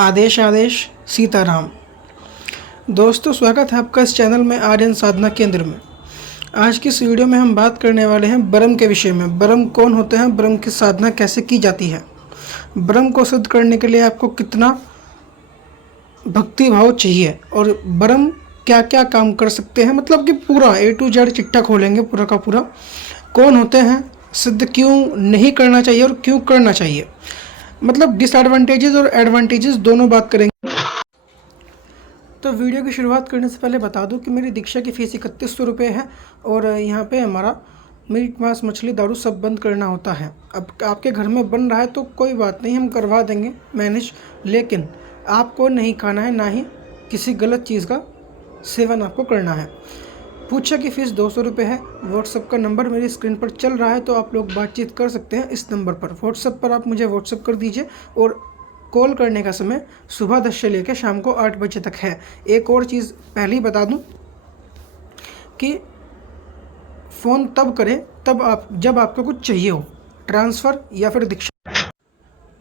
आदेश आदेश सीताराम। दोस्तों, स्वागत है आपका इस चैनल में आर्यन साधना केंद्र में। आज की इस वीडियो में हम बात करने वाले हैं ब्रह्म के विषय में। ब्रह्म कौन होते हैं, ब्रह्म की साधना कैसे की जाती है, ब्रह्म को सिद्ध करने के लिए आपको कितना भक्ति भाव चाहिए और ब्रह्म क्या क्या काम कर सकते हैं, मतलब कि पूरा A to Z चिट्ठा खोलेंगे पूरा का पूरा। कौन होते हैं, सिद्ध क्यों नहीं करना चाहिए और क्यों करना चाहिए, मतलब डिसएडवांटेजेस और एडवांटेजेस दोनों बात करेंगे। तो वीडियो की शुरुआत करने से पहले बता दूं कि मेरी दीक्षा की फ़ीस 3100 रुपये है और यहाँ पे हमारा मीट मांस मछली दारू सब बंद करना होता है। अब आपके घर में बन रहा है तो कोई बात नहीं, हम करवा देंगे मैनेज, लेकिन आपको नहीं खाना है, ना ही किसी गलत चीज़ का सेवन आपको करना है। पूछा की फ़ीस 200 रुपये है। व्हाट्सअप का नंबर मेरी स्क्रीन पर चल रहा है, तो आप लोग बातचीत कर सकते हैं इस नंबर पर। व्हाट्सअप पर आप मुझे व्हाट्सअप कर दीजिए और कॉल करने का समय सुबह 10 से लेकर शाम को 8 बजे तक है। एक और चीज़ पहले ही बता दूं कि फ़ोन तब करें जब आपको कुछ चाहिए हो, ट्रांसफ़र या फिर दीक्षा।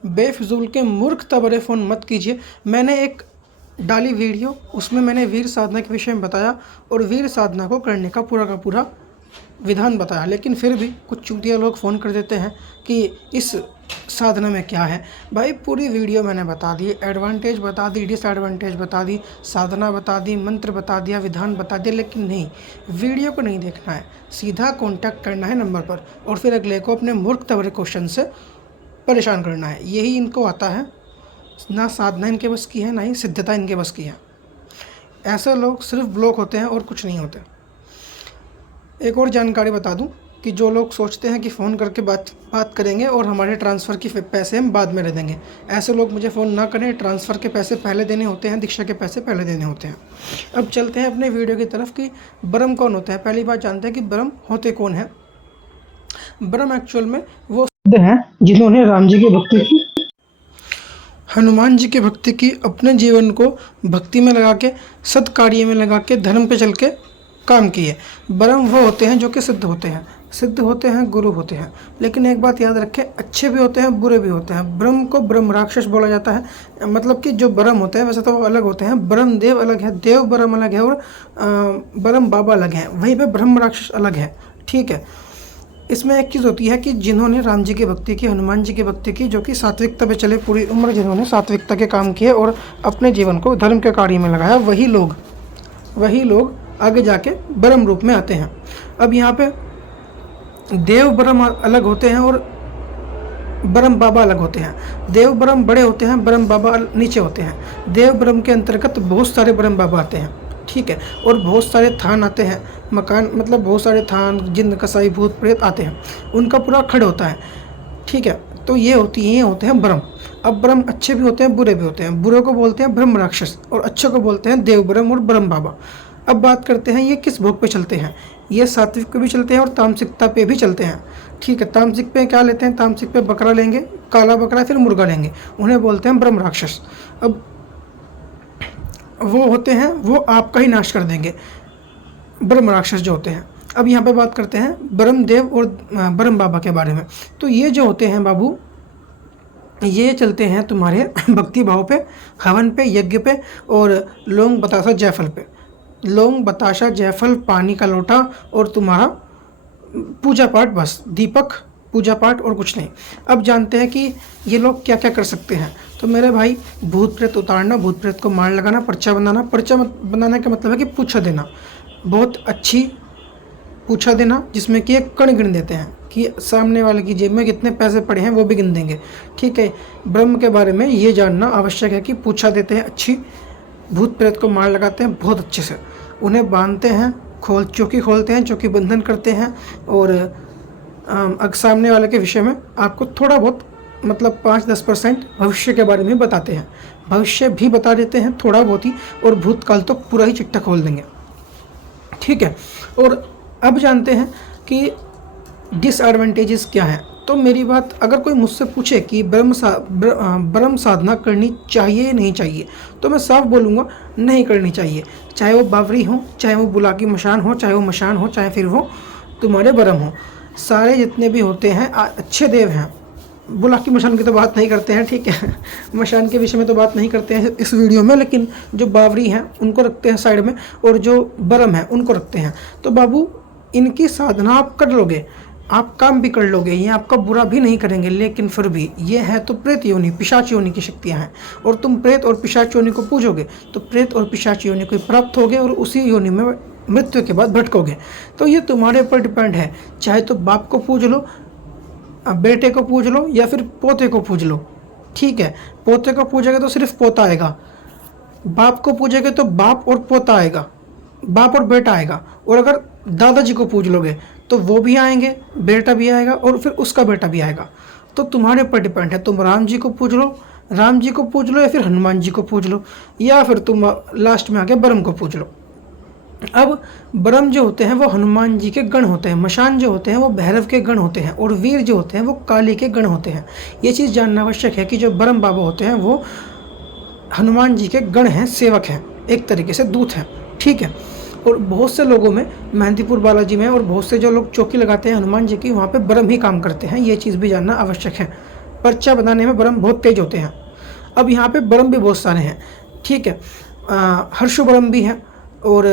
बेफिजूल के मूर्ख तबरे फ़ोन मत कीजिए। मैंने एक डाली वीडियो, उसमें मैंने वीर साधना के विषय में बताया और वीर साधना को करने का पूरा विधान बताया, लेकिन फिर भी कुछ चूतिया लोग फ़ोन कर देते हैं कि इस साधना में क्या है। भाई पूरी वीडियो मैंने बता दी, एडवांटेज बता दी, डिसएडवांटेज बता दी, साधना बता दी, मंत्र बता दिया, विधान बता दिया, लेकिन नहीं, वीडियो को नहीं देखना है, सीधा कांटेक्ट करना है नंबर पर और फिर अगले को अपने मूर्ख तबरे क्वेश्चन से परेशान करना है। यही इनको आता है, ना साधना इनके बस की है, ना ही सिद्धता इनके बस की है। ऐसे लोग सिर्फ ब्लॉक होते हैं और कुछ नहीं होते। एक और जानकारी बता दूं कि जो लोग सोचते हैं कि फ़ोन करके बात करेंगे और हमारे ट्रांसफ़र के पैसे हम बाद में दे देंगे, ऐसे लोग मुझे फ़ोन ना करें। ट्रांसफ़र के पैसे पहले देने होते हैं, दीक्षा के पैसे पहले देने होते हैं। अब चलते हैं अपने वीडियो की तरफ कि ब्रह्म कौन होता है। पहली बात जानते हैं कि ब्रह्म होते कौन है। ब्रह्म एक्चुअल में वो सिद्ध हैं जिन्होंने राम जी की भक्ति की, हनुमान जी की भक्ति की, अपने जीवन को भक्ति में लगा के, सत्कार्य में लगा के, धर्म पे चल के काम किए। ब्रह्म वो होते हैं जो कि सिद्ध होते हैं, सिद्ध होते हैं, गुरु होते हैं। लेकिन एक बात याद रखें, अच्छे भी होते हैं, बुरे भी होते हैं। ब्रह्म को ब्रह्म राक्षस बोला जाता है, मतलब कि जो ब्रह्म होते हैं वैसे तो वो अलग होते हैं। ब्रह्म देव अलग है, देव ब्रह्म अलग है और ब्रह्म बाबा अलग है, वहीं पे ब्रह्म राक्षस अलग है। ठीक है, इसमें एक चीज़ होती है कि जिन्होंने राम जी की भक्ति की, हनुमान जी की भक्ति की, जो कि सात्विकता पे चले पूरी उम्र, जिन्होंने सात्विकता के काम किए और अपने जीवन को धर्म के कार्य में लगाया, वही लोग आगे जाके ब्रह्म रूप में आते हैं। अब यहाँ पे देव ब्रह्म अलग होते हैं और ब्रह्म बाबा अलग होते हैं। देव ब्रह्म बड़े होते हैं, ब्रह्म बाबा नीचे होते हैं। देव ब्रह्म के अंतर्गत बहुत सारे ब्रह्म बाबा आते हैं, ठीक है, और बहुत सारे थान आते हैं, मकान, मतलब बहुत सारे थान, जिन्न, कसाई, भूत प्रेत आते हैं, उनका पूरा खड़ होता है। ठीक है, तो ये होते हैं ब्रह्म। अब ब्रह्म अच्छे भी होते हैं, बुरे भी होते हैं। बुरे को बोलते हैं ब्रह्म राक्षस और अच्छे को बोलते हैं देव ब्रह्म और ब्रह्म बाबा। अब बात करते हैं ये किस भोग पे चलते हैं। ये सात्विक पे भी चलते हैं और तामसिकता पे भी चलते हैं। ठीक है, तामसिक पे क्या लेते हैं, तामसिक पे बकरा लेंगे, काला बकरा, फिर मुर्गा लेंगे, उन्हें बोलते हैं ब्रह्म राक्षस। अब वो होते हैं, वो आपका ही नाश कर देंगे, ब्रह्म राक्षस जो होते हैं। अब यहाँ पे बात करते हैं ब्रह्म देव और ब्रह्म बाबा के बारे में। तो ये जो होते हैं बाबू, ये चलते हैं तुम्हारे भक्ति भाव पे, हवन पे, यज्ञ पे और लौंग बतासा जायफल पे। लौंग बताशा जायफल, पानी का लोटा और तुम्हारा पूजा पाठ, बस दीपक, पूजा पाठ और कुछ नहीं। अब जानते हैं कि ये लोग क्या क्या कर सकते हैं। तो मेरे भाई, भूत प्रेत उतारना, भूत प्रेत को मार लगाना, पर्चा बनाना। पर्चा बनाने का मतलब है कि पूछा देना, बहुत अच्छी पूछा देना, जिसमें कि एक कण गिन देते हैं कि सामने वाले की जेब में कितने पैसे पड़े हैं, वो भी गिन देंगे। ठीक है, ब्रह्म के बारे में ये जानना आवश्यक है कि पूछा देते हैं अच्छी, भूत प्रेत को मार लगाते हैं बहुत अच्छे से, उन्हें बांधते हैं, चौकी खोलते हैं, चौकी बंधन करते हैं और सामने वाले के विषय में आपको थोड़ा बहुत, मतलब 5-10% भविष्य के बारे में बताते हैं, भविष्य भी बता देते हैं थोड़ा बहुत ही, और भूतकाल तो पूरा ही चिट्ठा खोल देंगे। ठीक है, और अब जानते हैं कि डिसएडवांटेजेस क्या हैं। तो मेरी बात, अगर कोई मुझसे पूछे कि ब्रह्म साधना करनी चाहिए या नहीं चाहिए, तो मैं साफ बोलूँगा नहीं करनी चाहिए। चाहे वो बावरी हो, चाहे वो बुलाकी मशान हो, चाहे वो मशान हो, चाहे फिर वो तुम्हारे ब्रह्म हो, सारे जितने भी होते हैं अच्छे देव हैं, बुलाकी की मशान की तो बात नहीं करते हैं, ठीक है, मशान के विषय में तो बात नहीं करते हैं इस वीडियो में, लेकिन जो बावरी हैं उनको रखते हैं साइड में और जो ब्रह्म है उनको रखते हैं। तो बाबू इनकी साधना आप कर लोगे, आप काम भी कर लोगे, ये आपका बुरा भी नहीं करेंगे, लेकिन फिर भी ये है तो प्रेत योनि, पिशाच योनि की शक्तियाँ हैं, और तुम प्रेत और पिशाच योनि को पूजोगे तो प्रेत और पिशाच योनि को प्राप्त होगे और उसी योनि में मृत्यु के बाद भटकोगे। तो ये तुम्हारे ऊपर डिपेंड है, चाहे तो बाप को पूज लो, बेटे को पूज लो, या फिर पोते को पूज लो, ठीक है। पोते को पूजेगा तो सिर्फ पोता आएगा, बाप को पूजेगे तो बाप और पोता आएगा, बाप और बेटा आएगा, और अगर दादाजी को पूज लोगे तो वो भी आएंगे, बेटा भी आएगा और फिर उसका बेटा भी आएगा। तो तुम्हारे ऊपर डिपेंड है, तुम राम जी को पूज लो, राम जी को पूज लो, या फिर हनुमान जी को पूज लो, या फिर तुम लास्ट में आके ब्रह्म को पूज लो। अब ब्रह्म जो होते हैं वो हनुमान जी के गण होते हैं, मशान जो होते हैं वो भैरव के गण होते हैं, और वीर जो होते हैं वो काली के गण होते हैं। ये चीज़ जानना आवश्यक है कि जो ब्रह्म बाबा होते हैं वो हनुमान जी के गण हैं, सेवक हैं, एक तरीके से दूत हैं, ठीक है। और बहुत से लोगों में, मेहंदीपुर बालाजी में और बहुत से जो लोग चौकी लगाते हैं हनुमान जी की, वहाँ पे ब्रह्म ही काम करते हैं, ये चीज़ भी जानना आवश्यक है। पर्चा बनाने में ब्रह्म बहुत तेज होते हैं। अब यहाँ पे ब्रह्म भी बहुत सारे हैं, ठीक है। हर्षु ब्रह्म भी हैं, और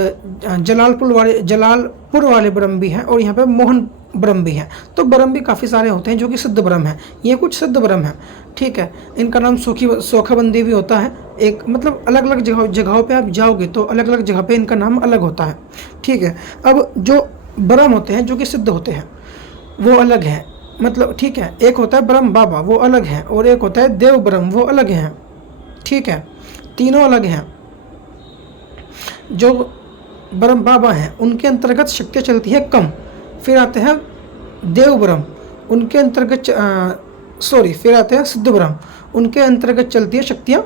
जलालपुर वाले ब्रह्म भी हैं, और यहाँ पे मोहन ब्रह्म भी हैं। तो ब्रह्म भी काफ़ी सारे होते हैं जो कि सिद्ध ब्रह्म हैं, ये कुछ सिद्ध ब्रह्म हैं, ठीक है। इनका नाम सोखाबंदी भी होता है, एक मतलब अलग अलग जगहों पे आप जाओगे तो अलग अलग जगह पे इनका नाम अलग होता है, ठीक है। अब जो ब्रह्म होते हैं जो कि सिद्ध होते हैं वो अलग हैं, मतलब ठीक है। एक होता है ब्रह्म बाबा, वो अलग है, और एक होता है देव ब्रह्म, वो अलग हैं, ठीक है। तीनों अलग हैं। जो ब्रह्म बाबा हैं उनके अंतर्गत शक्तियाँ चलती है कम, फिर आते हैं देव ब्रह्म, उनके अंतर्गत फिर आते हैं सिद्ध ब्रह्म, उनके अंतर्गत चलती है शक्तियाँ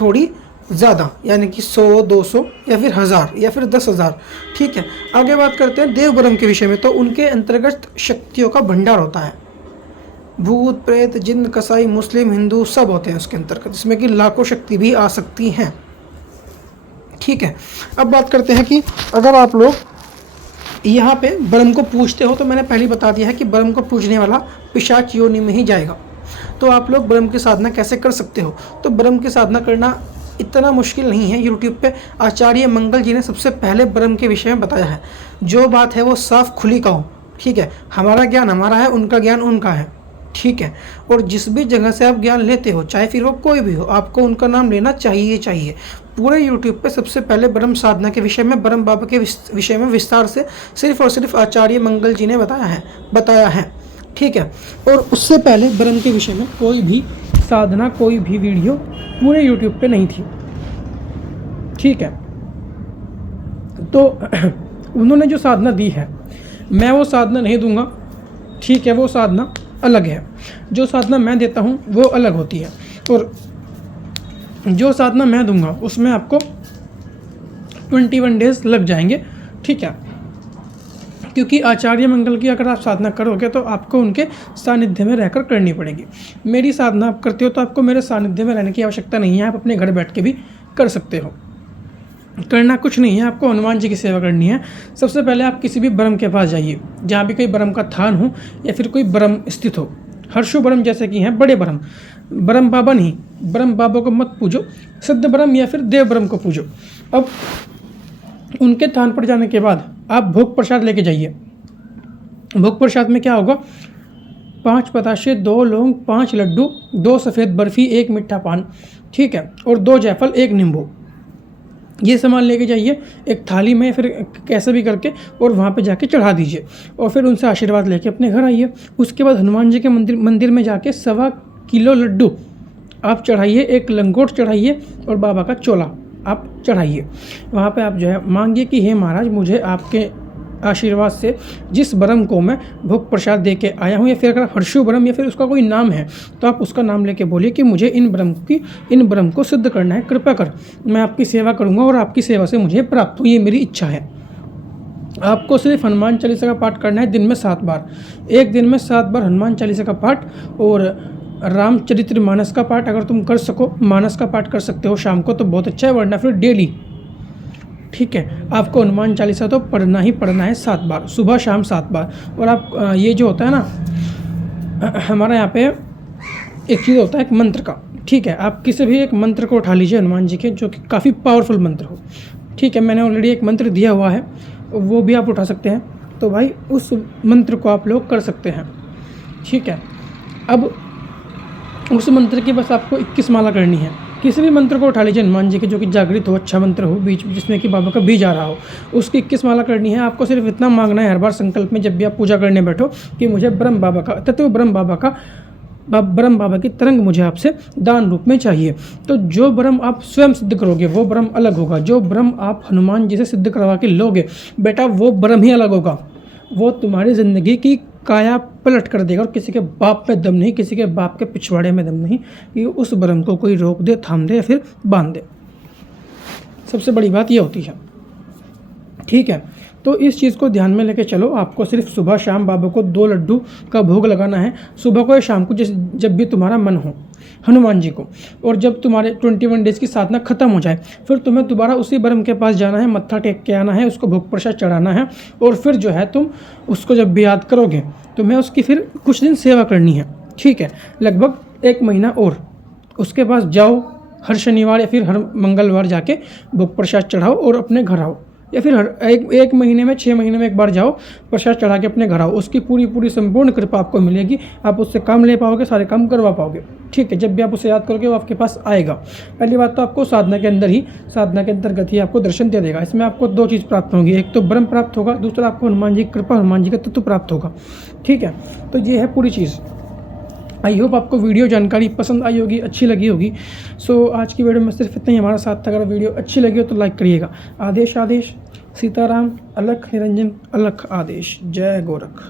थोड़ी ज़्यादा, यानी कि 100, 200 या फिर 1000 या फिर 10,000, ठीक है। आगे बात करते हैं देव ब्रह्म के विषय में। तो उनके अंतर्गत शक्तियों का भंडार होता है, भूत प्रेत जिन्न कसाई मुस्लिम हिंदू सब होते हैं उसके अंतर्गत, जिसमें कि लाखों शक्ति भी आ सकती हैं, ठीक है। अब बात करते हैं कि अगर आप लोग यहाँ पे ब्रह्म को पूजते हो, तो मैंने पहले बता दिया है कि ब्रह्म को पूजने वाला पिशाच योनि में ही जाएगा। तो आप लोग ब्रह्म की साधना कैसे कर सकते हो? तो ब्रह्म की साधना करना इतना मुश्किल नहीं है। यूट्यूब पे आचार्य मंगल जी ने सबसे पहले ब्रह्म के विषय में बताया है। जो बात है वो साफ खुली कहो, ठीक है। हमारा ज्ञान हमारा है, उनका ज्ञान उनका है, ठीक है। और जिस भी जगह से आप ज्ञान लेते हो, चाहे फिर वो कोई भी हो, आपको उनका नाम लेना चाहिए। पूरे यूट्यूब पे सबसे पहले ब्रह्म साधना के विषय में, ब्रह्म बाबा के विषय में विस्तार से सिर्फ और सिर्फ आचार्य मंगल जी ने बताया है, ठीक है। और उससे पहले ब्रह्म के विषय में कोई भी साधना, कोई भी वीडियो पूरे यूट्यूब पे नहीं थी, ठीक है। तो उन्होंने जो साधना दी है, मैं वो साधना नहीं दूंगा, ठीक है। वो साधना अलग है, जो साधना मैं देता हूँ वो अलग होती है, और जो साधना मैं दूंगा उसमें आपको 21 डेज लग जाएंगे, ठीक है। क्योंकि आचार्य मंगल की अगर आप साधना करोगे तो आपको उनके सानिध्य में रहकर करनी पड़ेगी। मेरी साधना आप करते हो तो आपको मेरे सानिध्य में रहने की आवश्यकता नहीं है, आप अपने घर बैठ के भी कर सकते हो। करना कुछ नहीं है, आपको हनुमान जी की सेवा करनी है। सबसे पहले आप किसी भी ब्रह्म के पास जाइए, जहाँ भी कोई ब्रह्म का थान हो या फिर कोई ब्रह्म स्थित हो। हर्षु ब्रह्म जैसे कि हैं बड़े ब्रह्म, ब्रह्म बाबा नहीं, ब्रह्म बाबा को मत पूजो, सिद्ध ब्रह्म या फिर देव ब्रह्म को पूजो। अब उनके थान पर जाने के बाद आप भोग प्रसाद लेके जाइए। भोग प्रसाद में क्या होगा? 5 बताशे, 2 लौंग, 5 लड्डू, 2 सफ़ेद बर्फ़ी, 1 मीठा पान, ठीक है, और 2 जायफल, 1 नींबू। ये सामान लेके जाइए एक थाली में, फिर कैसे भी करके, और वहाँ पे जाके चढ़ा दीजिए, और फिर उनसे आशीर्वाद लेके अपने घर आइए। उसके बाद हनुमान जी के मंदिर में जाके 1.25 किलो लड्डू आप चढ़ाइए, 1 लंगोट चढ़ाइए, और बाबा का चोला आप चढ़ाइए। वहाँ पे आप जो है मांगिए कि हे महाराज, मुझे आपके आशीर्वाद से जिस ब्रह्म को मैं भोग प्रसाद दे के आया हूँ, या फिर अगर हर्षु ब्रह्म या फिर उसका कोई नाम है तो आप उसका नाम लेके बोलिए कि मुझे इन ब्रह्म को सिद्ध करना है, कृपा कर, मैं आपकी सेवा करूँगा और आपकी सेवा से मुझे प्राप्त हो, ये मेरी इच्छा है। आपको सिर्फ हनुमान चालीसा का पाठ करना है दिन में 7 बार, एक दिन में 7 बार हनुमान चालीसा का पाठ, और रामचरित्र मानस का पाठ अगर तुम कर सको, मानस का पाठ कर सकते हो शाम को तो बहुत अच्छा है, वरना फिर डेली, ठीक है। आपको हनुमान चालीसा तो पढ़ना ही पढ़ना है 7 बार, सुबह शाम 7 बार। और आप ये जो होता है ना, हमारे यहाँ पे एक चीज़ होता है एक मंत्र का, ठीक है। आप किसी भी एक मंत्र को उठा लीजिए हनुमान जी के, जो कि काफ़ी पावरफुल मंत्र हो, ठीक है। मैंने ऑलरेडी एक मंत्र दिया हुआ है, वो भी आप उठा सकते हैं। तो भाई उस मंत्र को आप लोग कर सकते हैं, ठीक है। अब उस मंत्र की बस आपको 21 माला करनी है। किसी भी मंत्र को उठा लीजिए हनुमान जी के, जो कि जागृत हो, अच्छा मंत्र हो, बीच जिसमें कि बाबा का बीज आ रहा हो, उसकी 21 माला करनी है। आपको सिर्फ इतना मांगना है हर बार संकल्प में, जब भी आप पूजा करने बैठो, कि मुझे ब्रह्म बाबा की तरंग मुझे आपसे दान रूप में चाहिए। तो जो ब्रह्म आप स्वयं सिद्ध करोगे वो ब्रह्म अलग होगा, जो ब्रह्म आप हनुमान जी से सिद्ध करवा के लोगे बेटा वो ब्रह्म ही अलग होगा। वो तुम्हारी ज़िंदगी की काया पलट कर देगा, और किसी के बाप में दम नहीं, किसी के बाप के पिछवाड़े में दम नहीं कि उस ब्रह्म को कोई रोक दे, थाम दे या फिर बांध दे। सबसे बड़ी बात ये होती है, ठीक है। तो इस चीज़ को ध्यान में लेके चलो। आपको सिर्फ सुबह शाम बाबा को 2 लड्डू का भोग लगाना है, सुबह को या शाम को, जब भी तुम्हारा मन हो हनुमान जी को। और जब तुम्हारे 21 डेज़ की साधना खत्म हो जाए, फिर तुम्हें दोबारा उसी ब्रह्म के पास जाना है, मत्था टेक के आना है, उसको भोग प्रसाद चढ़ाना है, और फिर जो है तुम उसको जब भी याद करोगे तुम्हें उसकी फिर कुछ दिन सेवा करनी है, ठीक है। लगभग 1 महीना और उसके पास जाओ, हर शनिवार या फिर हर मंगलवार जाके भोग प्रसाद चढ़ाओ और अपने घर आओ, या फिर हर एक महीने में 6 महीने में एक बार जाओ, प्रसाद चढ़ा के अपने घर आओ। उसकी पूरी संपूर्ण कृपा आपको मिलेगी, आप उससे काम ले पाओगे, सारे काम करवा पाओगे, ठीक है। जब भी आप उसे याद करोगे वो आपके पास आएगा। पहली बात तो आपको साधना के अंतर्गत ही आपको दर्शन दे देगा। इसमें आपको 2 चीज़ प्राप्त होंगी, एक तो ब्रह्म प्राप्त होगा, दूसरा आपको हनुमान जी की कृपा, हनुमान जी का तत्व प्राप्त होगा, ठीक है। तो ये है पूरी चीज़। आई होप आपको वीडियो जानकारी पसंद आई होगी, अच्छी लगी होगी। सो आज की वीडियो में सिर्फ इतना ही हमारा साथ था। अगर वीडियो अच्छी लगी हो तो लाइक करिएगा। आदेश सीताराम, अलख निरंजन, अलख आदेश। जय गोरख।